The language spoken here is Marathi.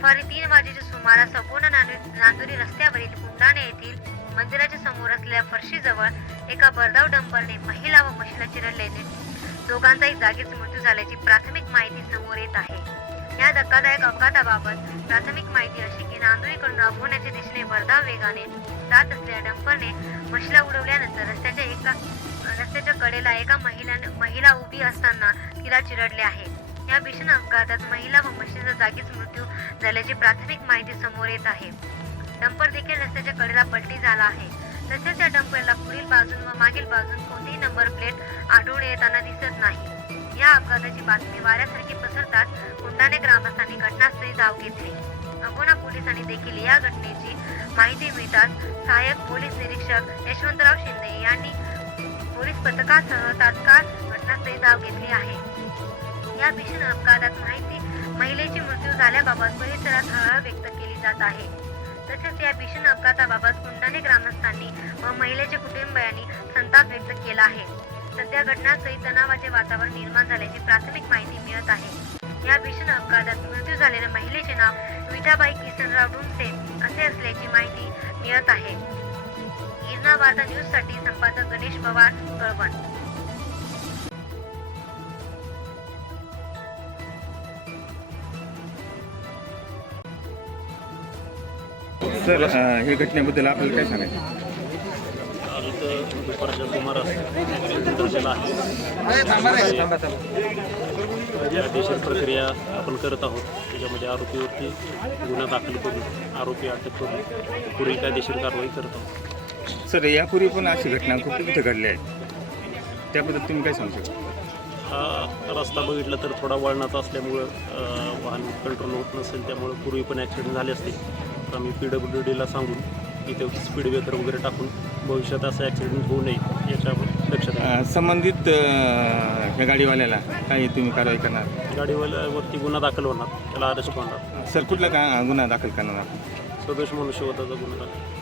दुपारी तीन वाजेच्या सुमारास संपूर्ण नांदुरी नांदुरी रस्त्यावरील कुंडाणे येथील मंदिराच्या समोर असलेल्या फरशीजवळ एका भरधाव डंपरने महिला व म्हशीला चिरडल्याने दोघांचाही जागीच मृत्यू झाल्याची प्राथमिक माहिती समोर येत आहे. या धक्कादायक अपघाताबाबत प्राथमिक माहिती अशी की नांदुरीकडून अभोण्याच्या दिशेने भरधाव वेगाने जात असलेल्या डंपरने म्हशीला उडवल्यानंतर रस्त्याच्या एका रस्त्याच्या कडेला एका महिला महिला उभी असताना तिला चिरडले आहे. या भीषण अपघातात महिला व म्हशीचा जागीच मृत्यू झाल्याची प्राथमिक माहिती समोर येत आहे. डंपर देखील रस्त्याच्या कडेला पलटी झाला आहे. तसेच या डंपरला पुढील बाजून व मागील बाजून कोणतीही नंबर प्लेट आढळून येताना दिसत नाही. या अपघाताची बातमी वाऱ्यासारखी पसरताच कुंडाणे ग्रामस्थांनी घटनास्थळी धाव घेतली. अकोला पोलिसांनी देखील या घटनेची माहिती मिळताच सहाय्यक पोलीस निरीक्षक यशवंतराव शिंदे यांनी पोलीस पथकासह तात्काळ घटनास्थळी धाव घेतली आहे. या भीषण अपघातात माहिती महिलेची मृत्यू झाल्याबाबत परिसरात हळहळ व्यक्त केली जात आहे. तसेच या भीषण अपघाताबाबत कुंडाने ग्रामस्थांनी व महिलेच्या कुटुंबियांनी संताप व्यक्त केला आहे. सध्या घटनास्थळी तणावाचे वातावरण निर्माण झाल्याची प्राथमिक माहिती मिळत आहे. या भीषण अपघातात मृत्यू झालेल्या महिलेचे नाव विठाबाई किसनराव डुमसे असे असल्याची माहिती मिळत आहे. गिरणा वार्ता न्यूजसाठी संपादक गणेश पवार कळवण. सर अ, हे घटनेबद्दल आपल्याला काय सांगायचं? इथं दुपारच्या सुमारास दर्शना कायदेशीर प्रक्रिया आपण करत आहोत. त्याच्यामध्ये आरोपीवरती गुन्हा दाखल करून आरोपी अटक करून पुढील कायदेशीर कारवाई करत आहोत. सर यापूर्वी पण अशी घटना खूप तिथे घडल्या आहेत त्याबद्दल तुम्ही काय सांगू शकता? हा रस्ता बघितला तर थोडा वळणाचा असल्यामुळं वाहन कंट्रोल होत नसेल त्यामुळं पूर्वी पण ॲक्सिडेंट झाले असते. तर आम्ही पी डब्ल्यू डीला सांगून इथे स्पीड ब्रेकर वगैरे टाकून भविष्यात असं ॲक्सिडेंट होऊ नये याच्यावर लक्ष द्या अ, संबंधित अ, ह्या गाडीवाल्याला काय तुम्ही कारवाई करणार? गाडीवाल्यावरती गुन्हा दाखल होणार त्याला अरेस्ट होणार. सर कुठला का गुन्हा दाखल करणार? आपण सदोष मनुष्यवधाचा गुन्हा दाखल.